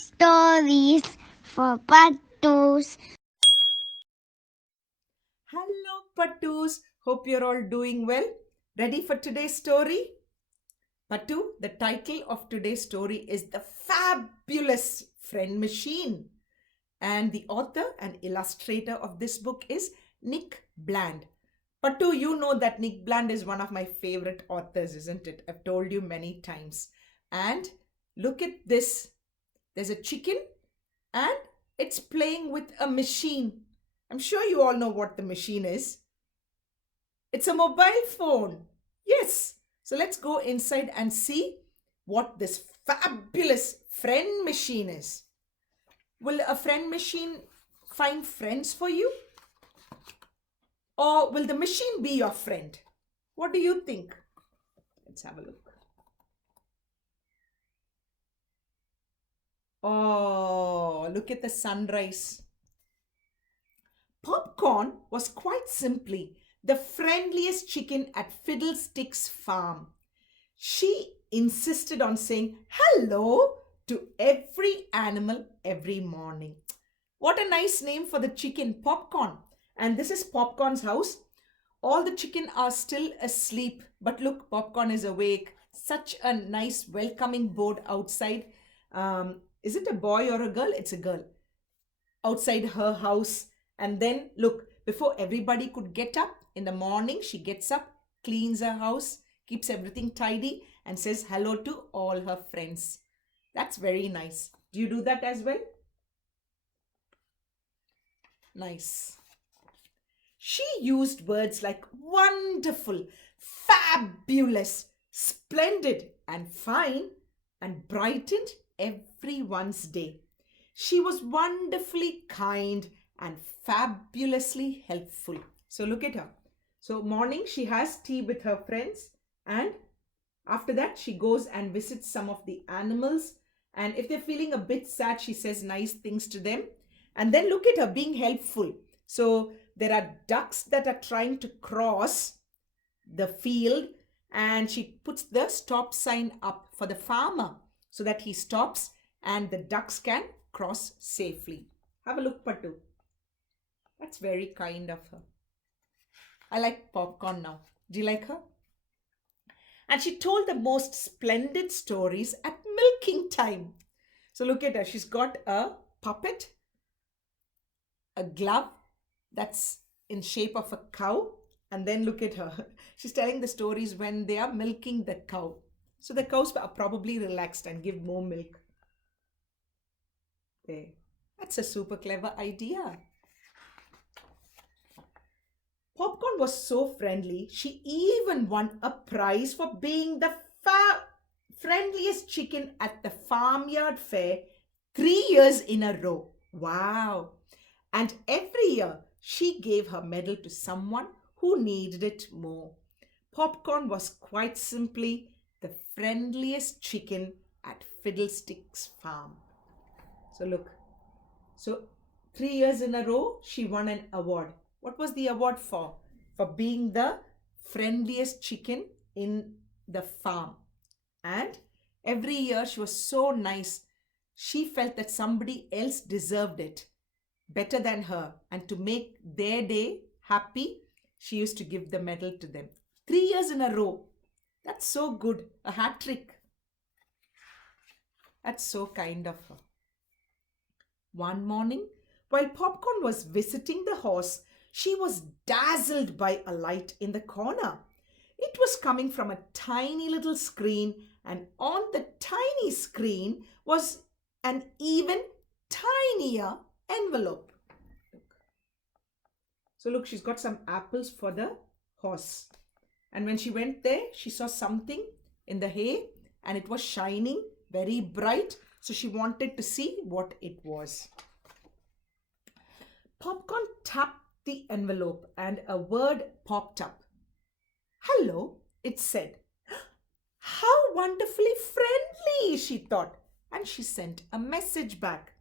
Stories for Pattus. Hello, Pattus. Hope you're all doing well. Ready for today's story? Pattu, the title of today's story is The Fabulous Friend Machine. And the author and illustrator of this book is Nick Bland. Pattu, you know that Nick Bland is one of my favorite authors, isn't it? I've told you many times. And look at this. There's a chicken and it's playing with a machine. I'm sure you all know what the machine is. It's a mobile phone. Yes. So let's go inside and see what this fabulous friend machine is. Will a friend machine find friends for you? Or will the machine be your friend? What do you think? Let's have a look. Oh, look at the sunrise. Popcorn was quite simply the friendliest chicken at Fiddlestick's farm. She insisted on saying hello to every animal every morning. What a nice name for the chicken, Popcorn. And this is Popcorn's house. All the chicken are still asleep, but look, Popcorn is awake. Such a nice welcoming board outside. Is it a boy or a girl? It's a girl. Outside her house. And then look, before everybody could get up in the morning, she gets up, cleans her house, keeps everything tidy, and says hello to all her friends. That's very nice. Do you do that as well? Nice. She used words like wonderful, fabulous, splendid, and fine, and brightened everyone's day. She was wonderfully kind and fabulously helpful. So look at her. So morning she has tea with her friends, and after that she goes and visits some of the animals, and if they're feeling a bit sad she says nice things to them. And then look at her being helpful. So there are ducks that are trying to cross the field, and she puts the stop sign up for the farmer so that he stops and the ducks can cross safely. Have a look, Pattu. That's very kind of her. I like Popcorn now. Do you like her? And she told the most splendid stories at milking time. So look at her. She's got a puppet, a glove that's in shape of a cow, and then look at her. She's telling the stories when they are milking the cow. So the cows are probably relaxed and give more milk. There. That's a super clever idea. Popcorn was so friendly, she even won a prize for being the friendliest chicken at the farmyard fair 3 years in a row. Wow! And every year she gave her medal to someone who needed it more. Popcorn was quite simply the friendliest chicken at Fiddlestick's farm. So look. So 3 years in a row she won an award. What was the award for? For being the friendliest chicken in the farm. And every year she was so nice. She felt that somebody else deserved it better than her. And to make their day happy, she used to give the medal to them. 3 years in a row. That's so good. A hat trick. That's so kind of her. One morning, while Popcorn was visiting the horse, she was dazzled by a light in the corner. It was coming from a tiny little screen, and on the tiny screen was an even tinier envelope. So look, she's got some apples for the horse. And when she went there, she saw something in the hay, and it was shining very bright. So she wanted to see what it was. Popcorn tapped the envelope and a word popped up. Hello, it said. How wonderfully friendly, she thought. And she sent a message back.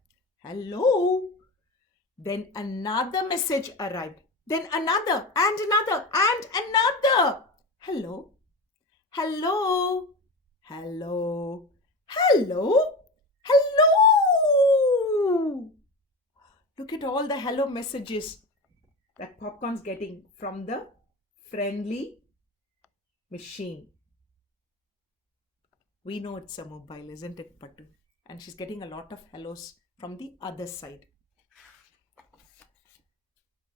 Hello. Then another message arrived. Then another and another and another. Hello. Hello. Hello. Hello. Hello. at all the hello messages that Popcorn's getting from the friendly machine. We know it's a mobile, isn't it, Pattu? And she's getting a lot of hellos from the other side.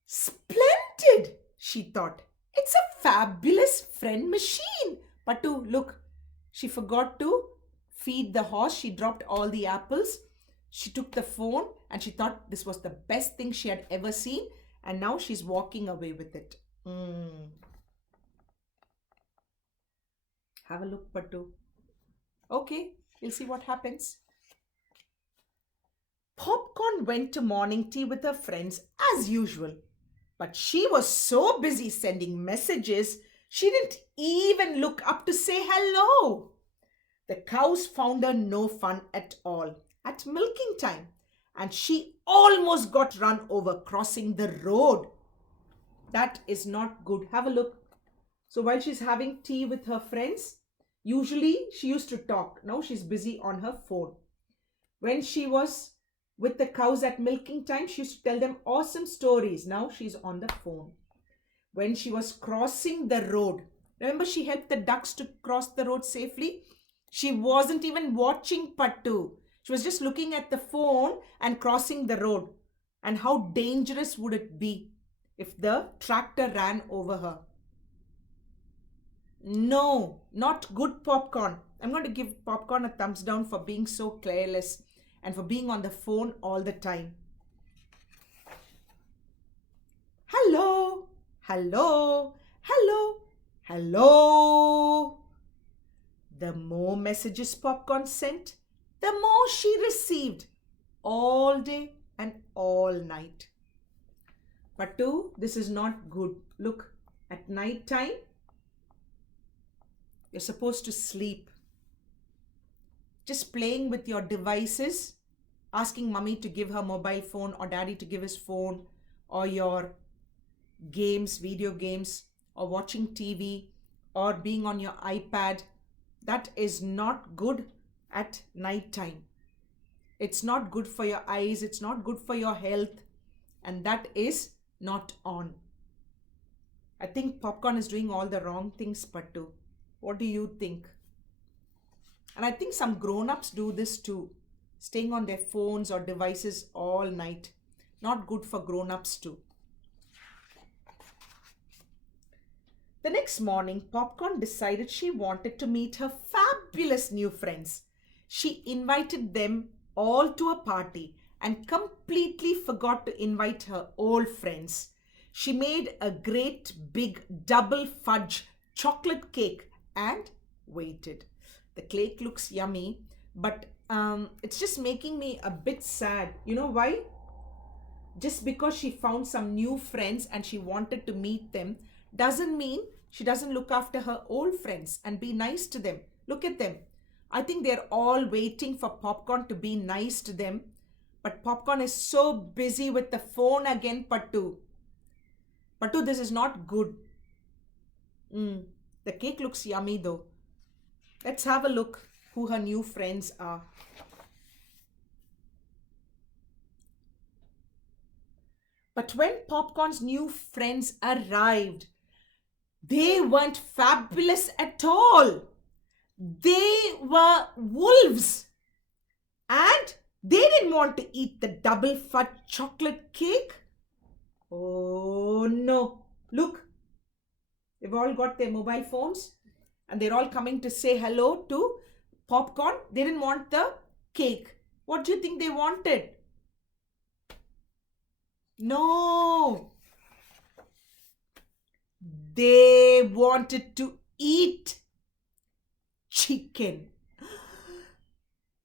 Splendid, she thought. It's a fabulous friend machine. Pattu, look, she forgot to feed the horse. She dropped all the apples. She took the phone and she thought this was the best thing she had ever seen. And now she's walking away with it. Have a look, Pattu. Okay, we'll see what happens. Popcorn went to morning tea with her friends as usual. But she was so busy sending messages, she didn't even look up to say hello. The cows found her no fun at all at milking time, and she almost got run over crossing the road. That is not good. Have a look. So while she's having tea with her friends, usually she used to talk. Now she's busy on her phone. When she was with the cows at milking time, she used to tell them awesome stories. Now she's on the phone. When she was crossing the road, remember she helped the ducks to cross the road safely? She wasn't even watching Pattu. She was just looking at the phone and crossing the road. And how dangerous would it be if the tractor ran over her? No, not good, Popcorn. I'm going to give Popcorn a thumbs down for being so careless and for being on the phone all the time. Hello, hello, hello, hello. The more messages Popcorn sent, the more she received all day and all night. Pattu, this is not good. Look, at night time, you're supposed to sleep. Just playing with your devices, asking mommy to give her mobile phone or daddy to give his phone, or your games, video games, or watching TV, or being on your iPad. That is not good at night time. It's not good for your eyes. It's not good for your health. And that is not on. I think Popcorn is doing all the wrong things, Pattu. What do you think? And I think some grown-ups do this too. Staying on their phones or devices all night. Not good for grown-ups too. The next morning, Popcorn decided she wanted to meet her fabulous new friends. She invited them all to a party and completely forgot to invite her old friends. She made a great big double fudge chocolate cake and waited. The cake looks yummy, but it's just making me a bit sad. You know why? Just because she found some new friends and she wanted to meet them doesn't mean she doesn't look after her old friends and be nice to them. Look at them. I think they're all waiting for Popcorn to be nice to them. But Popcorn is so busy with the phone again, Pattu. Pattu, this is not good. The cake looks yummy though. Let's have a look who her new friends are. But when Popcorn's new friends arrived, they weren't fabulous at all. They were wolves. And they didn't want to eat the double fudge chocolate cake. Oh no. Look, they've all got their mobile phones and they're all coming to say hello to Popcorn. They didn't want the cake. What do you think they wanted? No. They wanted to eat chicken.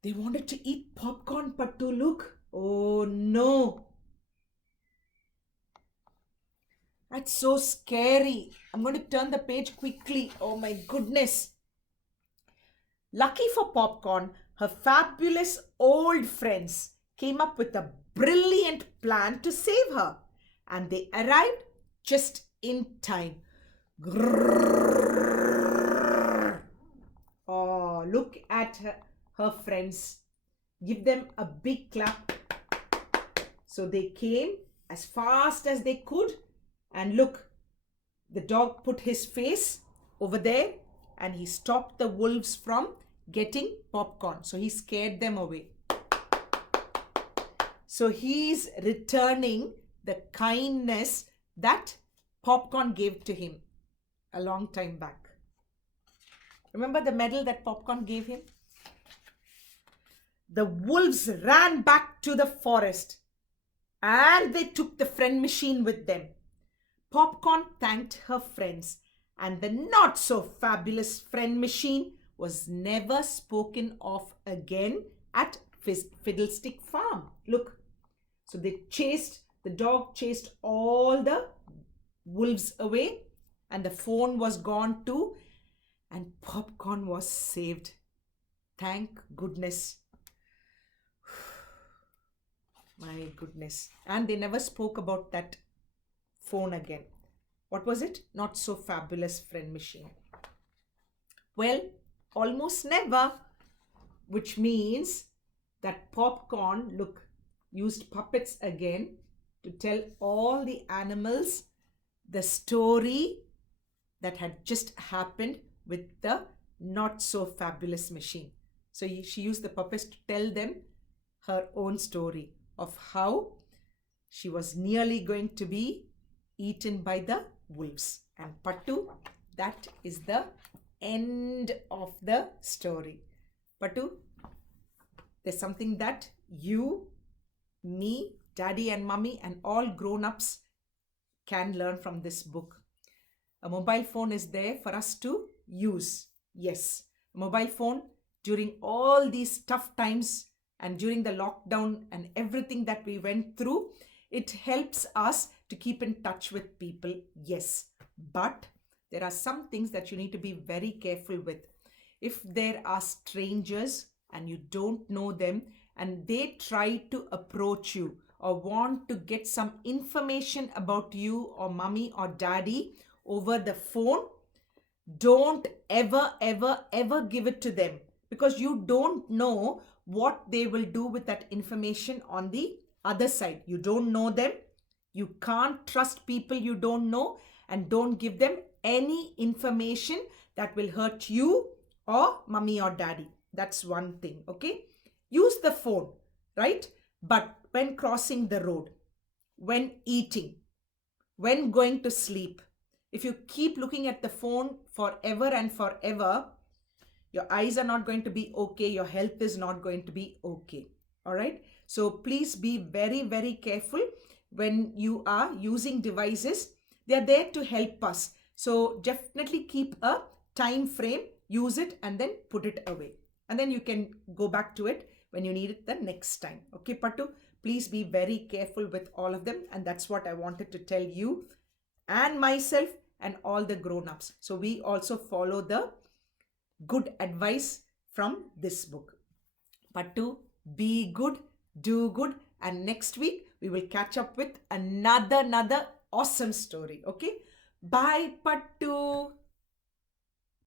They wanted to eat Popcorn, Pattu, look. Oh no. That's so scary. I'm going to turn the page quickly. Oh my goodness. Lucky for Popcorn, her fabulous old friends came up with a brilliant plan to save her. And they arrived just in time. Grrrr. Oh, look at her friends. Give them a big clap. So they came as fast as they could, and look, the dog put his face over there and he stopped the wolves from getting popcorn. So he scared them away. So he's returning the kindness that Popcorn gave to him a long time back. Remember the medal that Popcorn gave him? The wolves ran back to the forest and they took the friend machine with them. Popcorn thanked her friends, and the not so fabulous friend machine was never spoken of again at Fiddlestick Farm. Look, so the dog chased all the wolves away, and the phone was gone too, and Popcorn was saved. Thank goodness. My goodness. And they never spoke about that phone again. What was it? Not so fabulous friend machine. Well, almost never, which means that Popcorn, look, used puppets again to tell all the animals the story that had just happened with the not so fabulous machine. So she used the puppets to tell them her own story of how she was nearly going to be eaten by the wolves. And Pattu, that is the end of the story. Pattu, there's something that you, me, daddy and mummy and all grown-ups can learn from this book. A mobile phone is there for us to use. Yes, a mobile phone during all these tough times and during the lockdown and everything that we went through, it helps us to keep in touch with people. Yes, but there are some things that you need to be very careful with. If there are strangers and you don't know them and they try to approach you or want to get some information about you or mummy or daddy over the phone, don't ever give it to them, because you don't know what they will do with that information on the other side. You don't know them. You can't trust people you don't know, and don't give them any information that will hurt you or mummy or daddy. That's one thing, okay? Use the phone, right? But when crossing the road, when eating, when going to sleep, if you keep looking at the phone forever and forever, your eyes are not going to be okay. Your health is not going to be okay. All right. So please be very careful when you are using devices. They are there to help us. So definitely keep a time frame, use it and then put it away. And then you can go back to it when you need it the next time. Okay, Pattu, please be very careful with all of them. And that's what I wanted to tell you and myself and all the grown-ups. So we also follow the good advice from this book. Pattu, be good, do good, and next week we will catch up with another awesome story. Okay, bye Pattu.